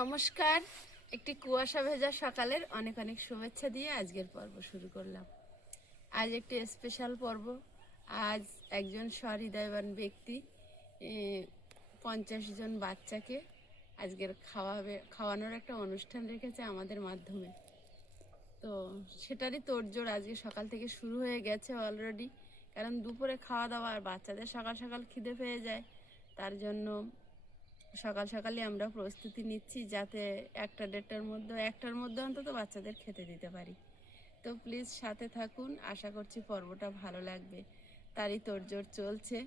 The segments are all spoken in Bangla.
নমস্কার। একটি কুয়াশা ভেজা সকালের অনেক অনেক শুভেচ্ছা দিয়ে আজকের পর্ব শুরু করলাম। আজ একটি স্পেশাল পর্ব। আজ একজন সহৃদয়বান ব্যক্তি 50 জন বাচ্চাকে আজকের খাওয়ানোর একটা অনুষ্ঠান রেখেছে আমাদের মাধ্যমে। তো সেটারই তোড়জোড় আজকে সকাল থেকে শুরু হয়ে গেছে অলরেডি। কারণ দুপুরে খাওয়া দাওয়া আর বাচ্চাদের সকাল সকাল খিদে পেয়ে যায়, তার জন্য সকাল সকালই আমরা প্রস্তুতি নিচ্ছি যাতে 1-1:30-একটার মধ্যে অন্তত বাচ্চাদের খেতে দিতে পারি। তো প্লিজ সাথে থাকুন, আশা করছি পর্বটা ভালো লাগবে। তারই তোড়জোড় চলছে।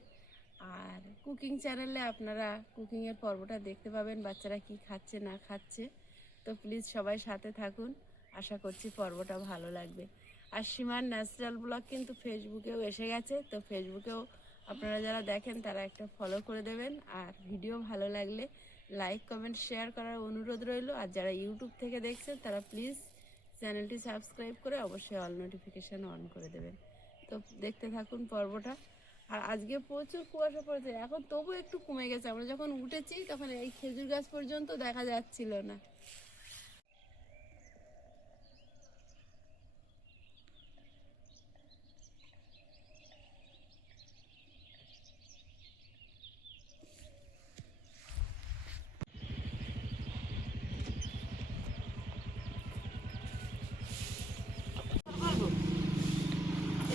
আর কুকিং চ্যানেলে আপনারা কুকিংয়ের পর্বটা দেখতে পাবেন, বাচ্চারা কি খাচ্ছে না খাচ্ছে। তো প্লিজ সবাই সাথে থাকুন, আশা করছি পর্বটা ভালো লাগবে। আর সীমার ন্যাচারাল ব্লগ কিন্তু ফেসবুকেও এসে গেছে, তো ফেসবুকেও আপনারা যারা দেখেন তারা একটা ফলো করে দেবেন। আর ভিডিও ভালো লাগলে লাইক কমেন্ট শেয়ার করার অনুরোধ রইল। আর যারা ইউটিউব থেকে দেখছেন তারা প্লিজ চ্যানেলটি সাবস্ক্রাইব করে অবশ্যই অল নোটিফিকেশান অন করে দেবেন। তো দেখতে থাকুন পর্বটা। আর আজকে প্রচুর কুয়াশা পড়েছে, এখন তবু একটু কমে গেছে। আমরা যখন উঠেছি তখন এই খেজুর গাছ পর্যন্ত দেখা যাচ্ছিল না।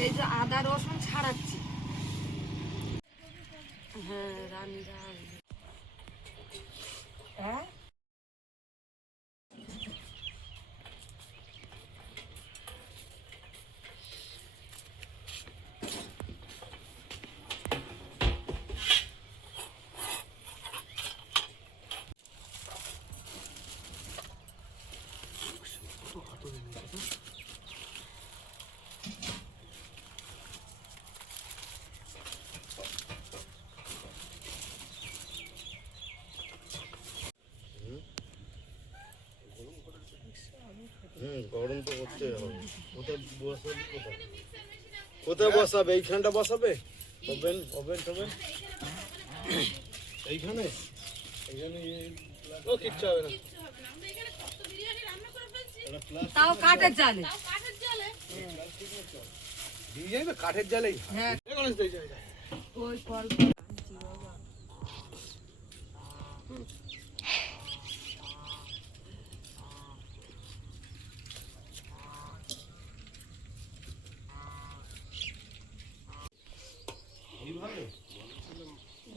এই যে আদা রসুন ছাড়াচ্ছি। হ্যাঁ, রানীরা হ্যাঁ, গরম তো করতে হবে। কোথায় বসাবে? এইখানটা বসাবে? ওভেন টোভেন এইখানে ও কিচ্ছু হবে না। তাও কাঠের জালে। দিয়ে যাবে কাঠের জালেই। হ্যাঁ, ওই ফল এইভাবে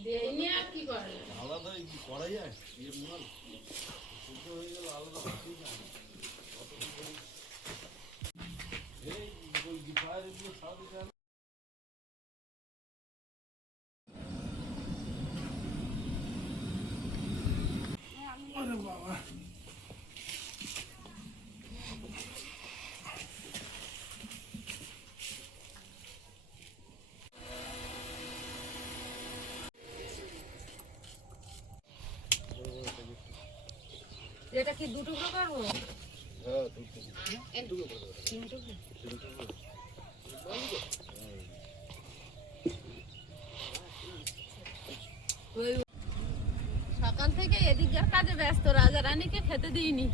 দেয়নি আর কি করা যাবে। আলাদা কি করা যায়? শুদ্ধ হয়ে গেল আলাদা হতেই যায় না। এই গিটার এগুলো সব যায়। আরে বাবা, এটা কি দুটুকরো করবো? হ্যাঁ সকাল থেকে এদিককার কাজে ব্যস্ত, রাজা রানীকে খেতে দিইনি।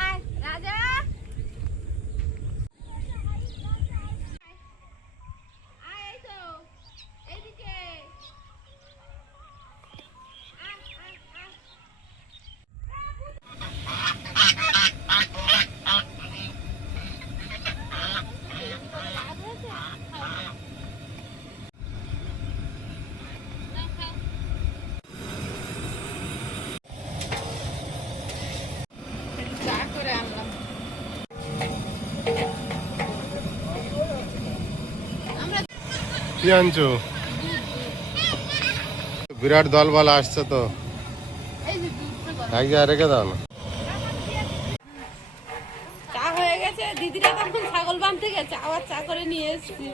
আয় রাজা, আয়, এই তো এইদিকে। চা করে আনলাম। কি আনছো? বিরাট দলবল আসছে তো, এই যে দুধটা গরম। এক জায়গায় রেখে দাও না। চা হয়ে গেছে, দিদিরা তখন ছাগল বাঁধতে গেছে, আবার চা করে নিয়ে এসেছি।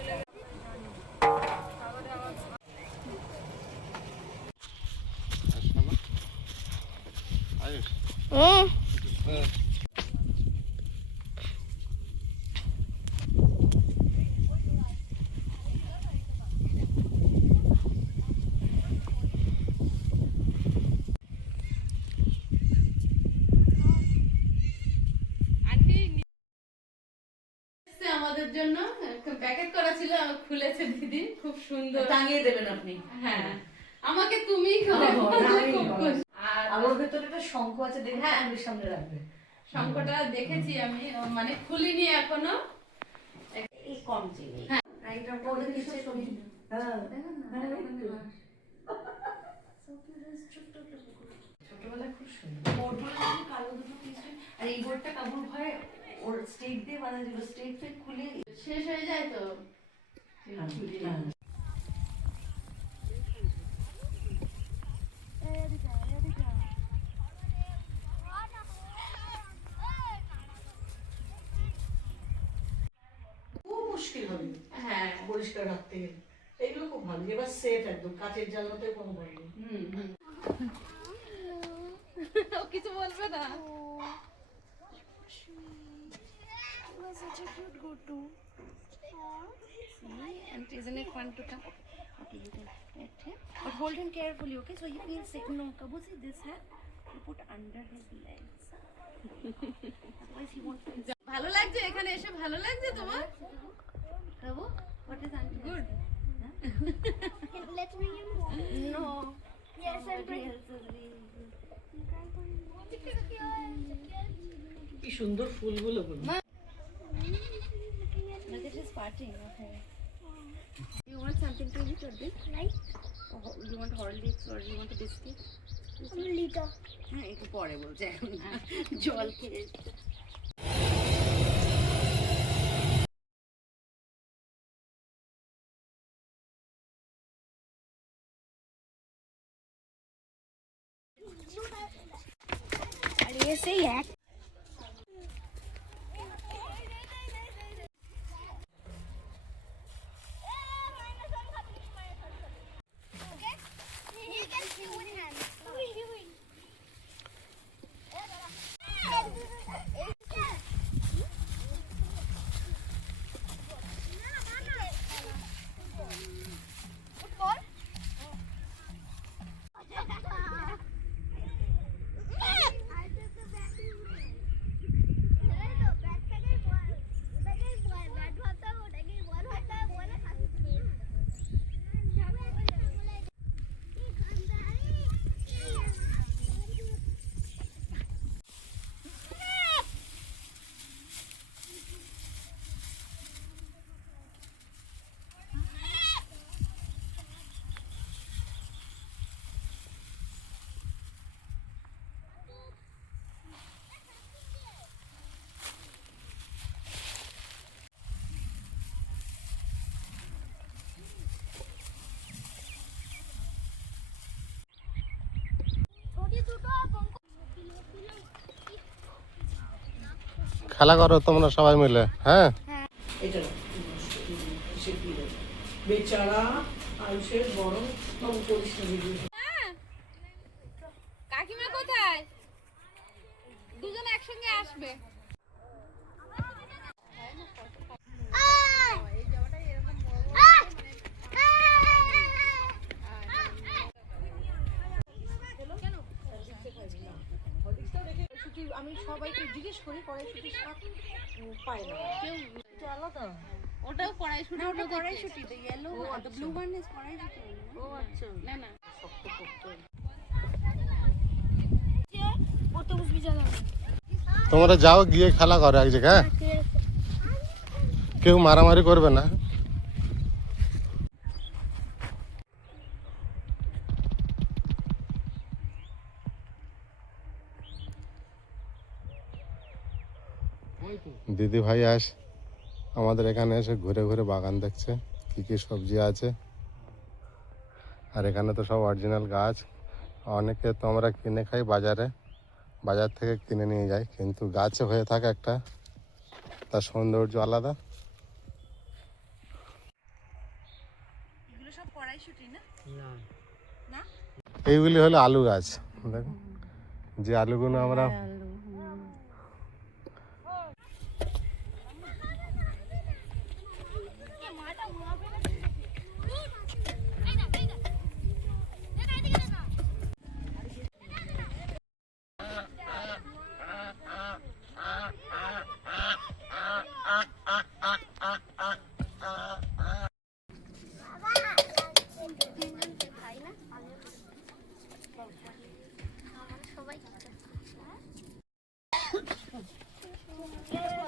জন্য প্যাকেট করা ছিল, খুলেছে দিদি, খুব সুন্দর টাঙিয়ে দেবেন আপনি। হ্যাঁ আমাকে তুমি আর ওর ভেতরে একটা শঙ্খ আছে, দেখে হ্যাঁ। আমাদের সামনে রাখবে। শঙ্কটা দেখেছি আমি, মানে খুলিনি এখনো। এই কম চিনি। হ্যাঁ। এটা পরে কিছু ছবি। হ্যাঁ। ছোটবেলায় খুব সুন্দর। ওর কালো দুটো কিছু, আর এই বোর্ডটা কাবুল ভয় ওর স্টেক দিয়ে বানানো, স্টেক ফেক খুলে শেষ হয়ে যায় তো। খুব মুশকিল হবে হ্যাঁ পরিষ্কার রাখতে গেলে। এগুলো খুব ভালো, এবার সেফ একদম, কাচের জানলাতে কোনো ভয় নেই। ও কিছু বলবে না। was such a cute Gottu. See, and isn't it fun to come? Okay, you can pet him, but hold him carefully, okay? So he feels sick. No, Kabu, see this hand, you put under his legs. Otherwise, he won't feel. ভালো লাগছে এখানে এসে, ভালো লাগছে তোমার? Kabu, what is under? Good. Let's bring him home. No. Yes, I'm bringing. কি সুন্দর ফুলগুলো গুলো। Look at his parting. Okay. You want something to eat or this? Like? You want Horlicks or you want a biscuit? Lita. হ্যাঁ একটু পরে বলছে, এখন জল খেয়ে। আর এসে এক খেলা করো তোমরা সবাই মিলে, হ্যাঁ? এটা বেচারা আয়ুষের বড় পরিষ্কার। কাকিমা কোথায়? দুজন একসঙ্গে আসবে। আমি সবাইকে জিজ্ঞেস করি, কড়াইশুটির শাক পায় না কেউ, এটা আলাদা। ওটাও কড়াইশুঁটি। ওটা কড়াইশুঁটি, the yellow one, the blue one is কড়াইশুঁটি। ও আচ্ছা, না না শক্ত শক্ত। তোমরা যাও গিয়ে খেলা করো এক জায়গায়, কেউ মারামারি করবে না। দিদি ভাই আমাদের এখানে এসে ঘুরে ঘুরে বাগান দেখছে, কি কি সবজি আছে। আর এখানে তো সব অরিজিনাল গাছ। অনেকে তো আমরা কিনে খাই বাজার থেকে কিনে নিয়ে যাই, কিন্তু গাছে হয়ে থাকে একটা, তার সৌন্দর্য আলাদা। এগুলো সব কড়াইশুঁটি না? না? এইগুলি হলো আলু গাছ। দেখো যে আলুগুলো আমরা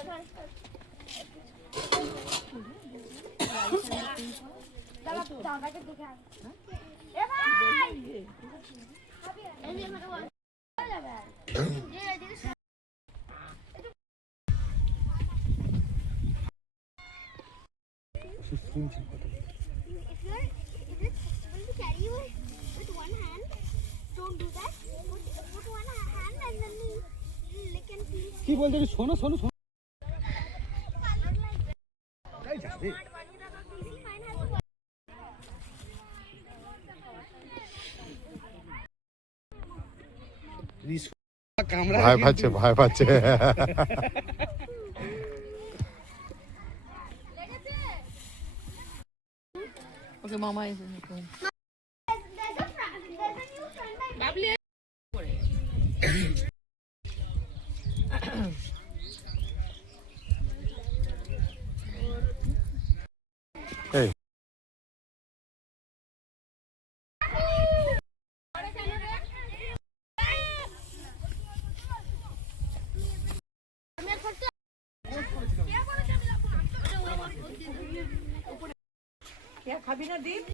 If it's able to carry you with one hand, don't do that. Put one hand and then lick and feel. কি বলতে শোনো শোনো শোনো ভয় পাচ্ছে ভয় পাচ্ছে। ওকে মামা এসে There's a new friend I met. এই খাবি না দীপ?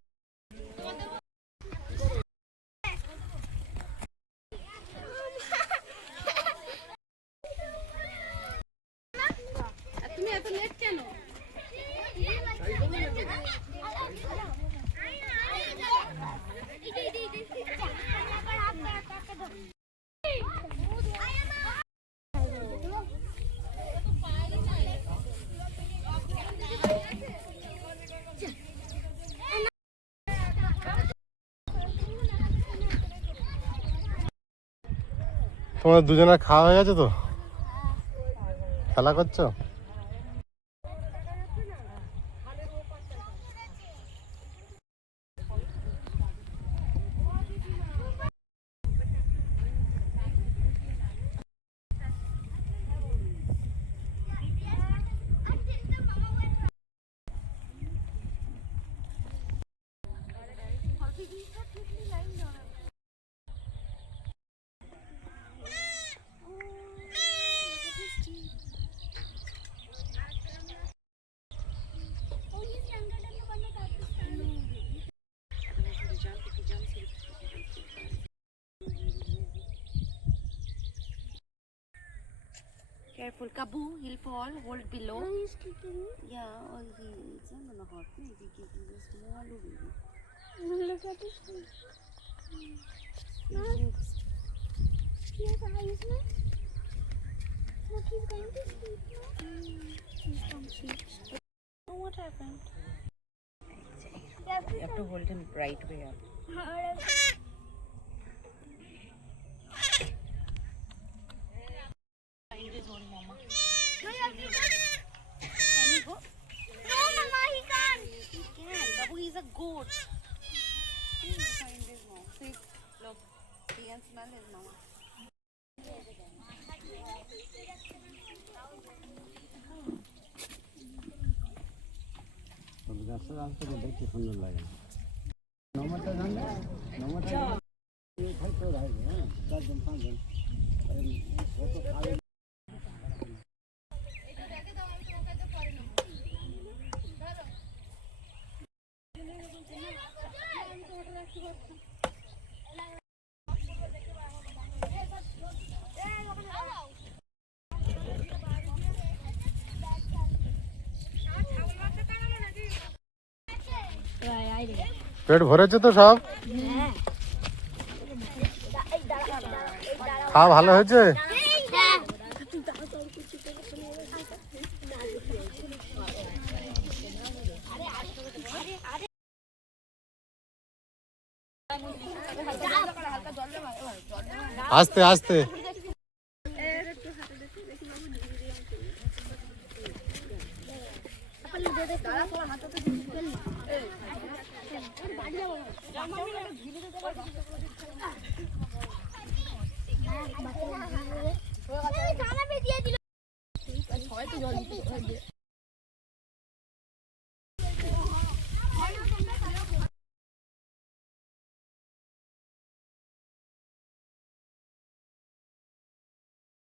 তুমি এত লেট কেন? তোমাদের দুজনের খাওয়া হয়ে গেছে তো? খেলা করছো? Careful, Kabu, he'll fall. Hold below. No, he's kicking me. Yeah, or it's not gonna hurt me. He just small baby. Look at his face. No. He has eyes, no? Look, he's going to sleep now. He's from sleep. Oh, what happened? You You have to hold him right way up. Find his own mama. No, you have to go. Can he go? No, Mama, he can't. He can. Kabu, he's a goat. He will find his mom. See, look. He can smell his mama. দেখতে সুন্দর লাগে নম্বরটা জানলে নম্বরটা হ্যাঁ 4 জন 5 জন পেট ভরেছে তো সব? খাওয়া ভালো হয়েছে? আস্তে আস্তে জামা ভিজিয়ে দিল।